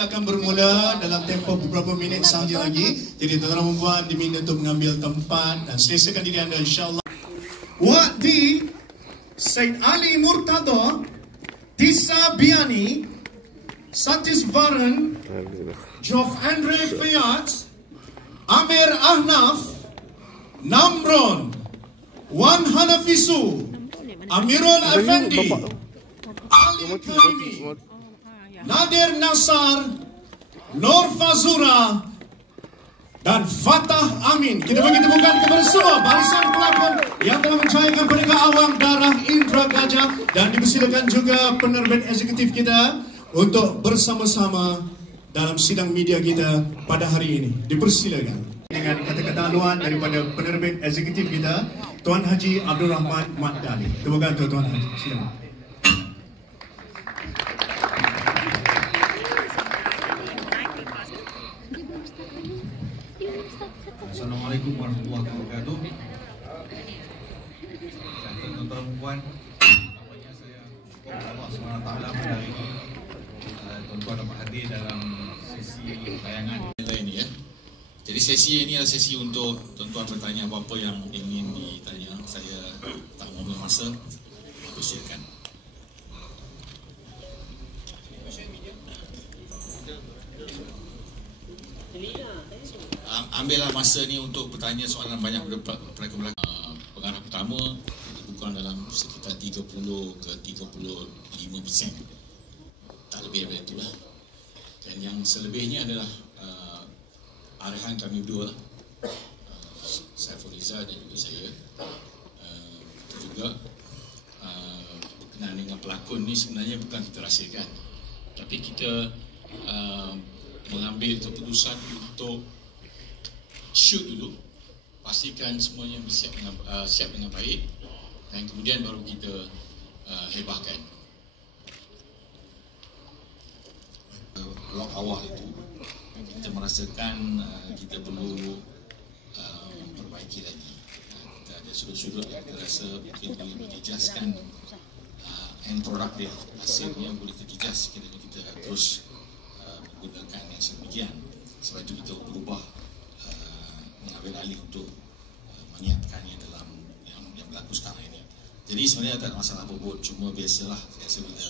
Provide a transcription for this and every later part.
kita akan bermula dalam tempoh beberapa minit sahaja lagi. Jadi tuan-tuan dan puan diminta untuk mengambil tempat dan selesakan diri anda insya-Allah. Wadi Said Ali Murtada, Tisa Biani, Satis Varan, Jof Andre Fayat, Amir Ahnaf, Namron, Wan Hanafisu, Amirul Effendi, Ali Karimi, Nadir Nasar, Nur Fazura dan Fatah Amin. Kita bagi tepukan kepada semua barisan pelakon yang telah mencairkan penegak awam darah Indra Gajah, dan dipersilakan juga penerbit eksekutif kita untuk bersama-sama dalam sidang media kita pada hari ini. Dipersilakan dengan kata-kata haluan daripada penerbit eksekutif kita, Tuan Haji Abdul Rahman Mat Dali. Terima kasih Tuan Haji. Silakan. Assalamualaikum warahmatullahi wabarakatuh. Tuan-tuan dan puan, apanya saya syukur Allah SWT pada hari ini tuan-tuan dapat hadir dalam sesi tayangan ini ya. Jadi sesi ini adalah sesi untuk tuan-tuan bertanya apa-apa yang ingin ditanya. Saya tak mau masa, silakan. Ambillah masa ni untuk bertanya soalan banyak pelakon-pelakon. Pengarah pertama bukan dalam sekitar 30 ke 35%, tak lebih daripada itulah. Dan yang selebihnya adalah arahan kami berdua, Saiful Izzah dan juga saya. Itu juga berkenaan dengan pelakon ni sebenarnya bukan kita rahsiakan, tapi kita mengambil keputusan untuk shoot dulu, pastikan semuanya siap dengan baik, dan kemudian baru kita hebahkan. Blok awal itu kita merasakan kita perlu memperbaiki lagi. Kita ada sudut-sudut yang kita rasa mungkin boleh menjejaskan end product dia, hasilnya boleh terjejas sekiranya kita terus menggunakan yang sedemikian. Sebab itu kita berubah, mengambil alih untuk menyiapkannya dalam yang berlaku sekarang ini. Jadi sebenarnya tak ada masalah apa pun, cuma biasalah saya rasa bila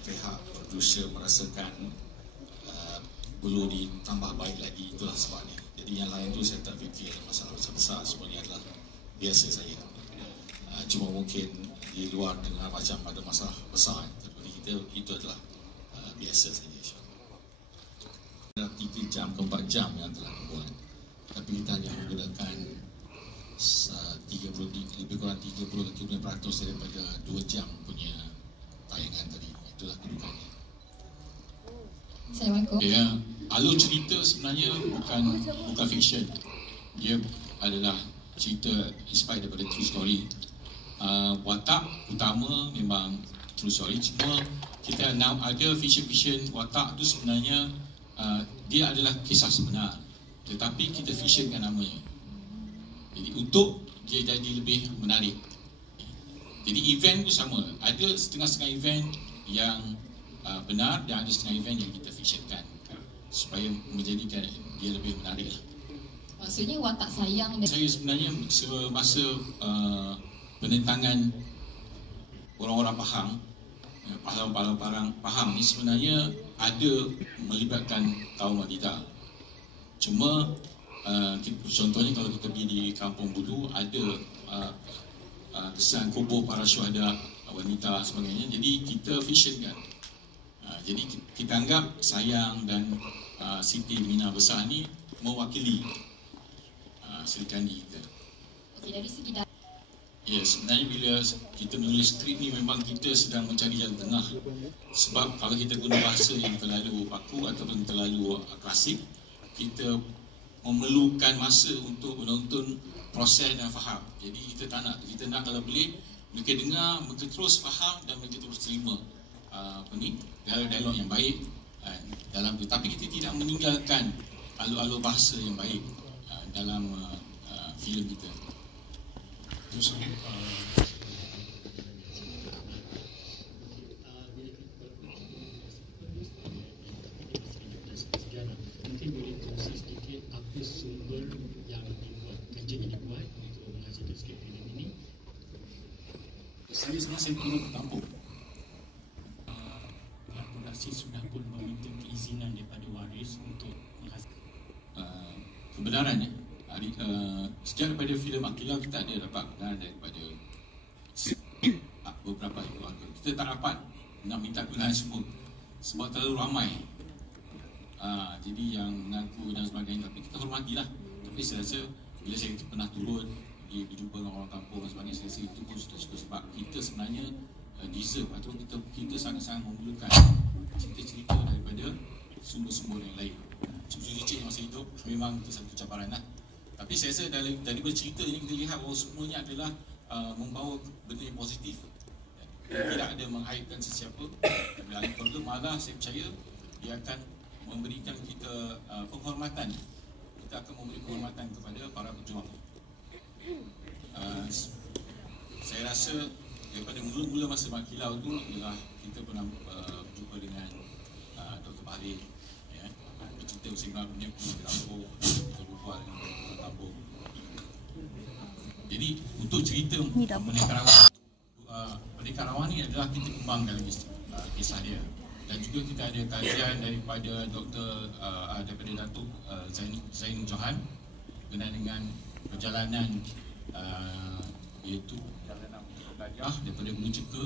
pihak producer merasakan perlu ditambah baik lagi, itulah sebabnya. Jadi yang lain tu saya tak fikir masalah besar-besar, semuanya adalah biasa saja. Cuma mungkin di luar dengan macam ada masalah besar, tapi kita itu adalah biasa saja. 3 jam ke 4 jam yang telah dibuat, tapi kita hanya menggunakan lebih kurang 30% daripada 2 jam punya tayangan tadi. Itulah kedudukannya. Assalamualaikum. Ya, alur cerita sebenarnya bukan fiction. Dia adalah cerita inspired daripada true story. Watak utama memang true story, cuma kita ada fiction watak tu sebenarnya dia adalah kisah sebenar, tetapi kita fictionkan namanya. Jadi untuk dia jadi lebih menarik. Jadi event tu sama, ada setengah-setengah event yang benar dan ada setengah event yang kita fictionkan supaya menjadikan dia lebih menarik lah. Maksudnya watak sayang saya sebenarnya semasa penentangan orang-orang Pahang ni sebenarnya ada melibatkan kaum wanita. Cuma contohnya kalau kita pergi di Kampung Bulu, ada kesan kubur para syuhada wanita sebagainya. Jadi kita fictionkan. Jadi kita anggap Sayang dan Siti Mina Besar ni mewakili Sri Kandi kita. Okey, dari segi ya, sebenarnya bila kita menulis skrip ni memang kita sedang mencari jalan tengah. Sebab kalau kita guna bahasa yang terlalu baku ataupun terlalu klasik, kita memerlukan masa untuk penonton proses dan faham. Jadi kita tak nak, kita nak kalau boleh mereka dengar, mereka terus faham dan mereka terus terima dialog-dialog yang baik dalam tu. Tapi kita tidak meninggalkan alur-alur bahasa yang baik dalam filem kita. Terus saya turun ke kampung. Produksi sudah pun meminta keizinan daripada waris untuk Kebenarannya, sejak daripada filem Aqilah kita ada dapat kebenaran daripada beberapa keluarga. Kita tak dapat nak minta kebenaran semua sebab terlalu ramai. Jadi yang mengaku dan sebagainya, tapi kita hormatilah. Tapi saya rasa bila saya pernah turun pergi berjumpa dengan orang kampung dan sebagainya, saya rasa itu pun sudah cukup sebab kita sebenarnya deserve atau kita sangat-sangat memerlukan cerita-cerita daripada sumber-sumber yang lain. Cucu-cucu masa hidup memang itu satu cabaran lah. Tapi saya rasa dari bercerita ini kita lihat bahawa semuanya adalah membawa benda yang positif. Tidak ada menghaibkan sesiapa. Bila ahli keluarga malah saya percaya dia akan memberikan kita penghormatan. Kita akan memberi penghormatan kepada para pejuang. Saya rasa daripada mula-mula masa Aqilah itu ialah kita pernah berjumpa dengan Dr. Bahri, ya, bercerita bersama punya kampung, kita berbual dengan kampung. Jadi untuk cerita Merdeka Rawang ni adalah kita kembangkan lagi kisah dia. Dan juga kita ada kajian daripada daripada Datuk Zain Johan berkenaan dengan perjalanan iaitu perjalanan belajar daripada Hulu Ceka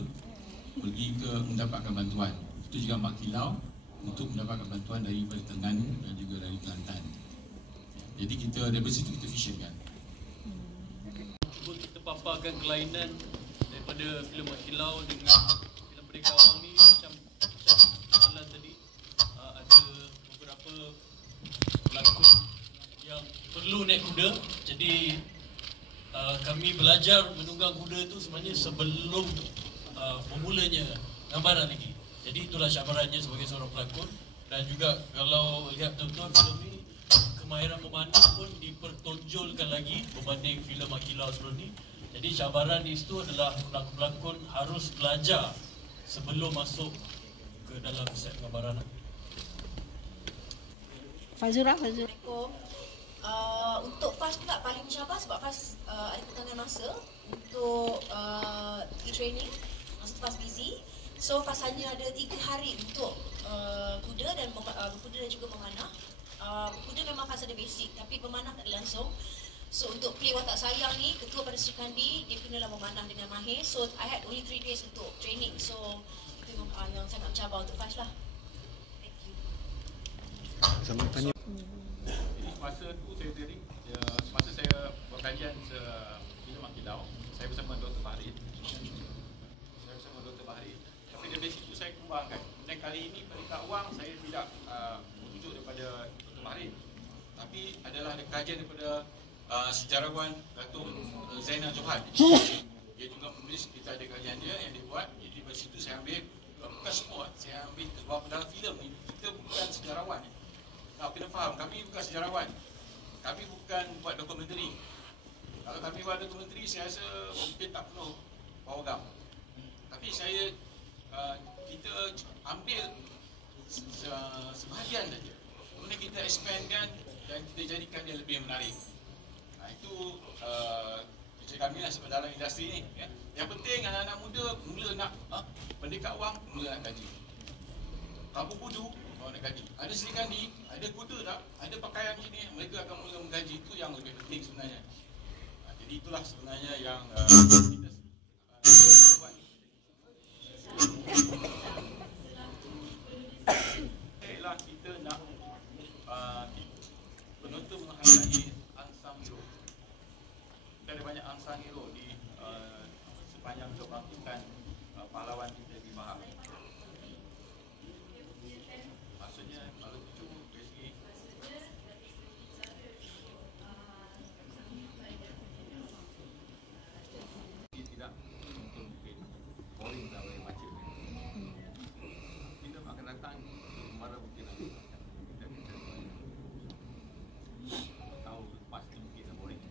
pergi ke mendapatkan bantuan. Itu juga Mak Kilau untuk mendapatkan bantuan daripada Terengganu dan juga dari Kelantan. Jadi kita dari situ kita visionkan. Cuba kita paparkan kelainan daripada filem Mak Kilau dengan filem Merdeka Rawang ni macam malam tadi ada beberapa pelakon yang perlu naik kuda. Jadi kami belajar menunggang kuda itu sebenarnya sebelum bermulanya gambaran lagi. Jadi itulah cabarannya sebagai seorang pelakon. Dan juga kalau lihat betul-betul filem ni, kemahiran memanah pun dipertonjolkan lagi berbanding filem Aqilah sebelum ni. Jadi cabaran di situ adalah pelakon-pelakon harus belajar sebelum masuk ke dalam set gambaran. Fazura. Untuk FAS pula paling mencabar sebab FAS ada kekurangan masa untuk e-training. Masa tu FAS busy. So FAS hanya ada 3 hari untuk kuda dan juga memanah. Kuda memang FAS ada basic tapi memanah tak ada langsung. So untuk play Watak Sayang ni, ketua pada Sri Kandi, dia kenalah memanah dengan mahir. So I had only 3 days untuk training. So itu yang sangat mencabar untuk FAS lah. Thank you. Sama tanya. Masa tu masa saya buat kajian filem Aqilah, saya bersama Dr. Bahri. Tapi dari situ saya kembangkan. Dan kali ini Merdeka Rawang saya tidak merujuk daripada Dr. Bahri, tapi adalah ada kajian daripada sejarawan Datuk Zainal Johan. Dia juga menulis, kita ada kajian dia yang dia buat. Jadi dari situ saya ambil, bukan semua, saya ambil sebab dalam filem ni kita bukan sejarawan. Nak kena faham, kami bukan sejarawan. Kami bukan buat dokumentari. Kalau kami buat dokumentari, saya rasa mungkin tak penuh program. Tapi kita ambil sebahagian saja. Kemudian kita expandkan dan kita jadikan dia lebih menarik. Itu kerja kami lah sebab dalam industri ni. Ya. Yang penting anak-anak muda mula nak Merdeka Rawang, mula nak gaji. Kampung Kudu, nak gaji. Ada Sri Kandi, ada kuda tak, ada pakaian ini, mereka akan mula menggaji. Itu yang lebih penting sebenarnya. Jadi itulah sebenarnya yang kita buat. Ialah kita nak penonton menghargai unsung hero. Kita ada banyak unsung hero di sepanjang Johor Bahru pahlawan kita di Bahar. Maksudnya kalau cukup dari segi dia tidak mungkin boring tak boleh baca. Kita akan datang kemana mungkin kita tahu pasti mungkin boring.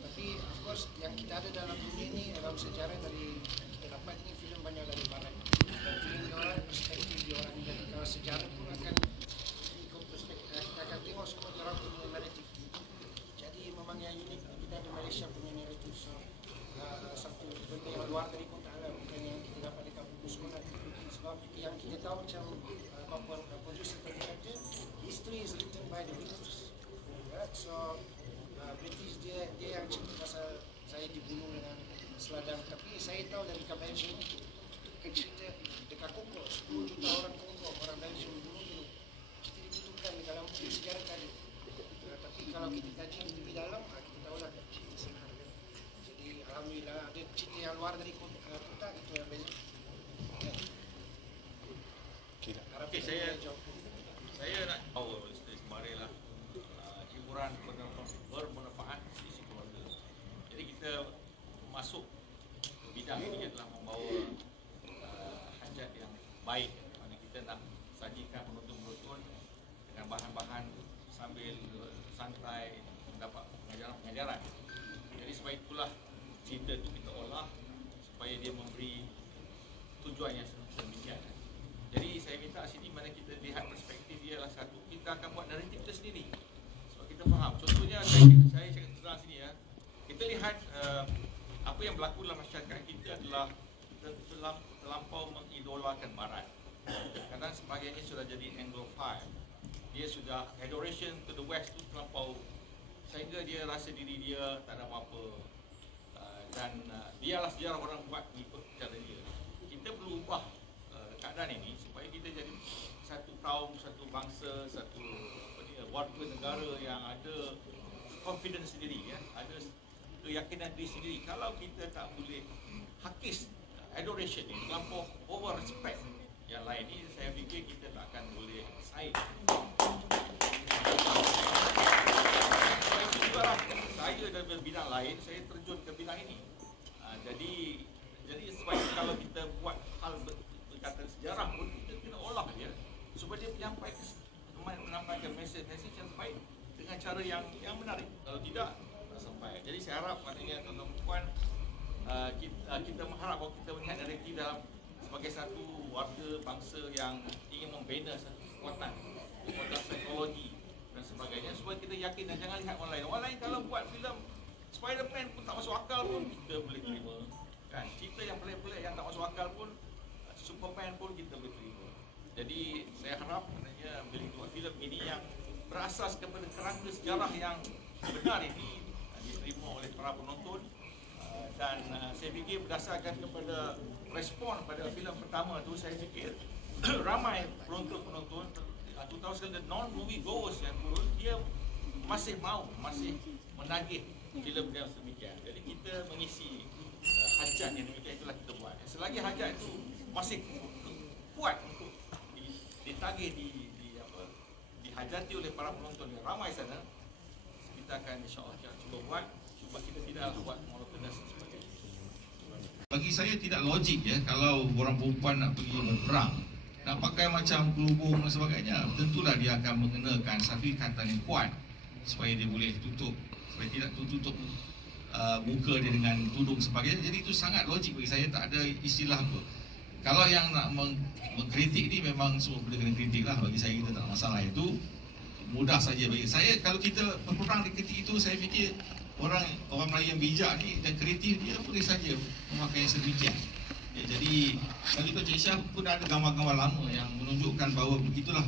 Tapi of course yang kita ada dalam dunia ini dalam sejarah dari kita dapat ini filem banyak dari barat. Dan filem diorang, perspektif diorang dan kalau sejarah pun akan ikut perspektif, kita akan tengok semua diorang punya naratif. Jadi memang yang unik kita di Malaysia punya naratif. So satu benda yang luar dari kotak lah, bukan yang kita dapat dekat buku sekolah. Sebab yang kita tahu macam producer terkata, history is written by the British. So British dia yang cerita pasal saya dibunuh dengan seladang. Tapi saya tahu dari Belgium, cerita dekat Kongo, 10 juta orang Kongo, orang Belgium bunuh. Cerita dibutuhkan di dalam buku sejarah tadi. Tapi kalau kita kaji lebih dalam, kita tahulah cerita sebenarnya. Jadi alhamdulillah ada cerita yang luar dari kotak itu yang beza. Okey, saya nak tahu semarilah hiburan bermanfaat sisi keluarga. Jadi kita masuk bidang ini adalah membawa hajat yang baik, mana kita nak sajikan penonton-penonton dengan bahan-bahan sambil santai mendapat pengajaran-pengajaran. Jadi sebab itulah cerita itu kita olah supaya dia memberi tujuan yang sedemikian. Jadi saya minta sini mana kita lihat perspektif dia adalah satu, kita akan buat naratif kita sendiri. Sebab kita faham. Contohnya saya cakap terang sini ya. Kita lihat apa yang berlaku dalam masyarakat kita adalah kita terlampau mengidolakan barat. Kadang sebagainya sudah jadi Anglophile. Dia sudah adoration to the west tu terlampau sehingga dia rasa diri dia tak ada apa-apa. Dan biarlah sejarah orang buat ikut cara dia. Kita perlu ubah keadaan ini supaya kita jadi satu kaum, satu bangsa, satu warga negara yang ada confidence sendiri, ya, ada keyakinan diri sendiri. Kalau kita tak boleh hakis adoration ni, terlampau over respect yang lain ni, saya fikir kita tak akan boleh saing. Itu juga lah, saya dari bidang lain, saya terjun ke bidang ini. Jadi sebab itu kalau kita buat hal berkaitan sejarah pun, kita kena olah dia supaya dia menyampaikan mesej yang baik dengan cara yang menarik. Kalau tidak, tak sampai. Jadi saya harap maknanya tuan-tuan puan, kita mengharap bahawa kita melihat naratif dalam sebagai satu warga bangsa yang ingin membina satu kekuatan psikologi dan sebagainya, supaya kita yakin dan jangan lihat orang lain. Orang lain kalau buat filem Spider-Man pun tak masuk akal pun kita boleh terima, kan? Cerita yang pelik-pelik yang tak masuk akal pun, Superman pun kita boleh terima. Jadi saya harap maknanya bila buat filem ini yang berasas kepada kerangka sejarah yang benar ini diterima oleh para penonton. Dan saya fikir berdasarkan kepada respon pada filem pertama tu, saya fikir ramai penonton-penonton, terutama sekali non-movie goers yang turun, dia masih menagih filem yang sedemikian. Jadi kita mengisi hajat yang demikian, itulah kita buat. Selagi hajat itu masih kuat untuk ditagih, dihajati oleh para penonton yang ramai sana, kita akan insya-Allah cuba buat, cuba kita tidak buat monoton dan sebagainya. Bagi saya tidak logik ya, kalau orang perempuan nak pergi berperang, nak pakai macam kelubung dan sebagainya, tentulah dia akan mengenakan satu ikatan yang kuat supaya dia boleh tutup, supaya tidak tutup muka dia dengan tudung sebagainya. Jadi itu sangat logik bagi saya, tak ada istilah apa. Kalau yang nak mengkritik ni memang semua benda kena kritik lah. Bagi saya kita tak masalah, itu mudah saja bagi saya. Kalau kita berperang di ketika itu, saya fikir orang Melayu yang bijak ni dan kreatif, dia boleh saja memakai yang sedemikian. Ya, jadi kalau kita Malaysia pun ada gambar-gambar lama yang menunjukkan bahawa begitulah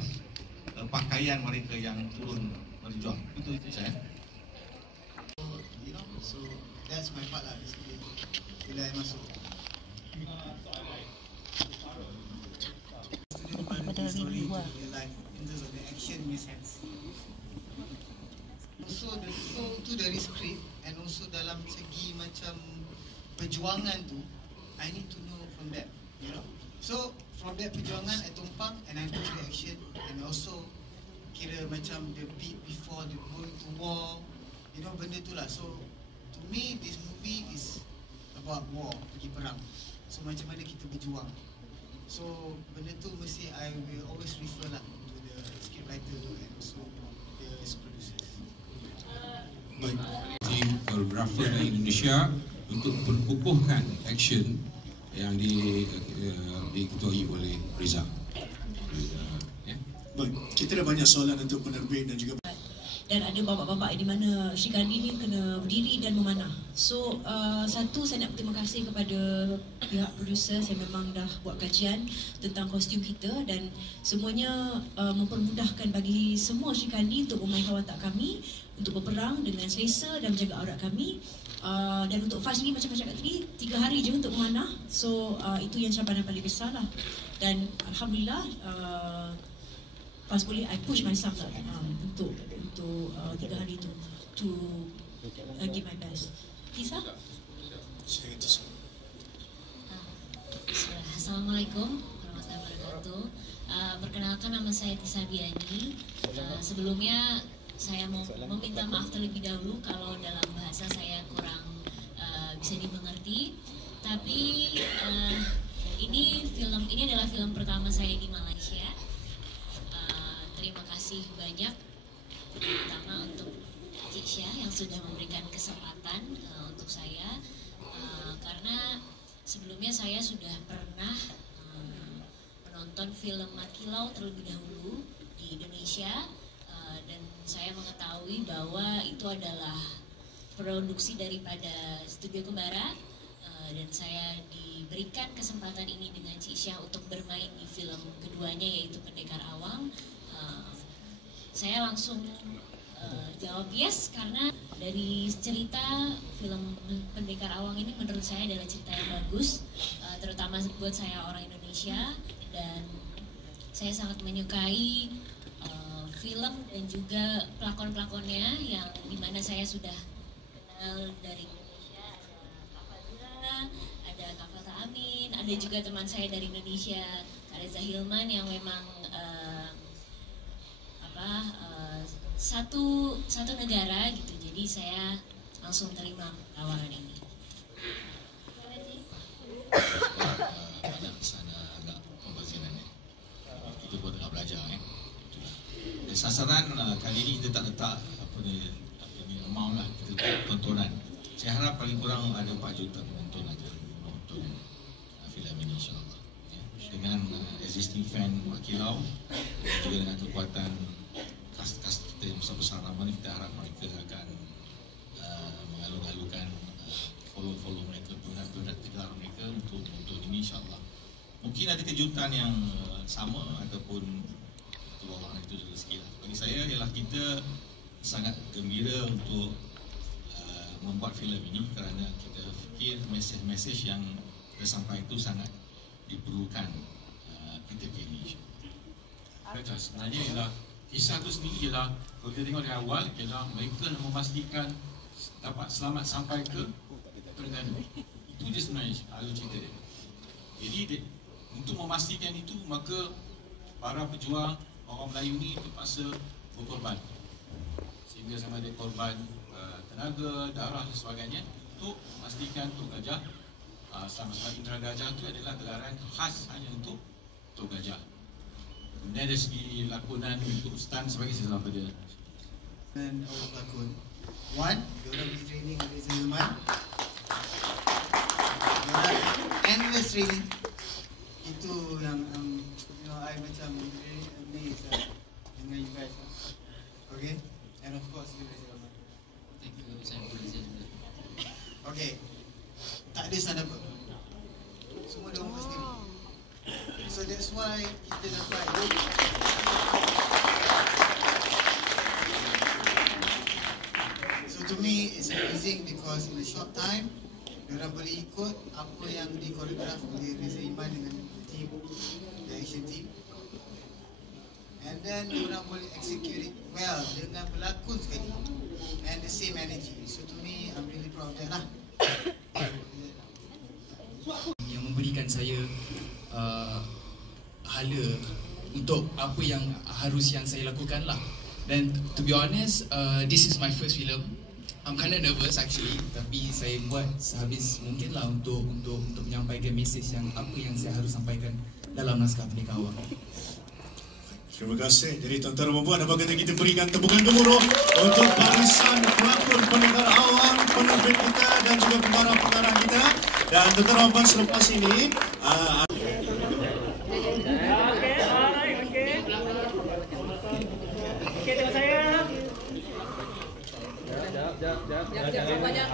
pakaian mereka yang turun berjuang. Itu saya. So that's my part lah basically. Bila I masuk story to real life in terms of the action in a sense. Also dari script and also dalam segi macam perjuangan tu, I need to know from that, you know. So from that perjuangan I tumpang and I do the action, and also kira macam the beat before the going to war, you know, benda tu lah. So to me this movie is about war, pergi perang. So macam mana kita berjuang. So benda tu mesti I will always refer lah to the script writer tu and also the producers. Baik, tim koreografer dari Indonesia untuk mengukuhkan action yang diketuai oleh Reza. Baik, kita ada banyak soalan untuk penerbit dan juga dan ada bapak-bapak di mana Syikandi ni kena berdiri dan memanah. So satu, saya nak berterima kasih kepada pihak producer yang memang dah buat kajian tentang kostum kita dan semuanya mempermudahkan bagi semua Syikandi untuk memainkan watak kami, untuk berperang dengan selesa dan menjaga aurat kami. Dan untuk fast ni macam cakap tadi 3 hari je untuk memanah. So itu yang cabaran paling besar lah. Dan Alhamdulillah pas boleh I push myself lah untuk 3 hari tu to give my best. Tisa? Assalamualaikum warahmatullahi wabarakatuh. Perkenalkan, nama saya Tisa Biani. Sebelumnya saya mau meminta maaf terlebih dahulu kalau dalam bahasa saya kurang bisa dimengerti. Tapi ini adalah film pertama saya di Malaysia. Terima kasih banyak, terutama untuk Cik Syah yang sudah memberikan kesempatan untuk saya, karena sebelumnya saya sudah pernah menonton film Makilau terlebih dahulu di Indonesia, dan saya mengetahui bahwa itu adalah produksi daripada Studio Kembara, dan saya diberikan kesempatan ini dengan Cik Syah untuk bermain di film keduanya, yaitu Pendekar Awang. Saya langsung jawab yes, karena dari cerita film Pendekar Awang ini menurut saya adalah cerita yang bagus, terutama buat saya orang Indonesia, dan saya sangat menyukai film dan juga pelakon-pelakonnya yang dimana saya sudah kenal dari Indonesia. Ada Kak Fadila, ada Kak Fata Amin, ada juga teman saya dari Indonesia, Kak Reza Hilman, yang memang satu negara gitu. Jadi saya langsung terima tawaran ini. Banyak sana agak pembazirannya. Kita pun tengah belajar Dan sasaran kali ini kita tak letak apa ni amount lah, kita tontonan. Saya harap paling kurang ada 4 juta penonton aja menonton filem ini, insyaAllah. Dengan existing fan Makilau dan juga dengan kekuatan kas kita yang besar-besar nama ni, kita harap mereka akan mengalur-alurkan follow mereka, penat tegar mereka untuk menonton ini, insyaAllah. Mungkin ada kejutan yang sama ataupun Allah itu juga sikit. Bagi saya ialah kita sangat gembira untuk membuat filem ini kerana kita fikir mesej yang tersampai itu sangat diperlukan kita kini. Sebenarnya ialah kisah itu sendiri ialah, kalau kita tengok dari awal, ialah mereka nak memastikan dapat selamat sampai ke Terengganu. Itu je sebenarnya alur cerita dia. Jadi untuk memastikan itu, maka para pejuang orang Melayu ni terpaksa berkorban, sehingga sama ada korban tenaga, darah dan sebagainya untuk memastikan Tok Gajah sama-sama Indra Gajah itu adalah gelaran khas hanya untuk Tok Gajah. Kemudian dari segi lakonan untuk Ustaz sebagai sesuatu dia. Dan awak lakon. One, diorang pergi training dengan Reza Hilman. Diorang endless training. Itu yang I macam very amazed dengan you guys. Okay? And of course you Reza Hilman. Thank you, saya berusaha juga. Okay. Tak ada stand up. Semua dia orang sendiri. So that's why kita dapat So to me it's amazing because in a short time diorang boleh ikut apa yang dikoreograf oleh Reza Iman dengan team, the action team, and then diorang boleh execute it well dengan berlakon sekali and the same energy. So to me I'm really proud of that lah. Yang memberikan saya hala untuk apa yang harus yang saya lakukan lah. Dan to be honest, this is my first film. I'm kind of nervous actually, tapi saya buat sehabis mungkin lah untuk menyampaikan mesej yang apa yang saya harus sampaikan dalam naskah Pendekar Awang. Terima kasih. Jadi tuan-tuan dan puan-puan, apa kata kita berikan tepukan gemuruh untuk barisan pelakon Pendekar Awang, penerbit kita dan juga pengarah-pengarah kita. Dan tuan-tuan dan puan, selepas ini Okey, tengok saya. Banyak.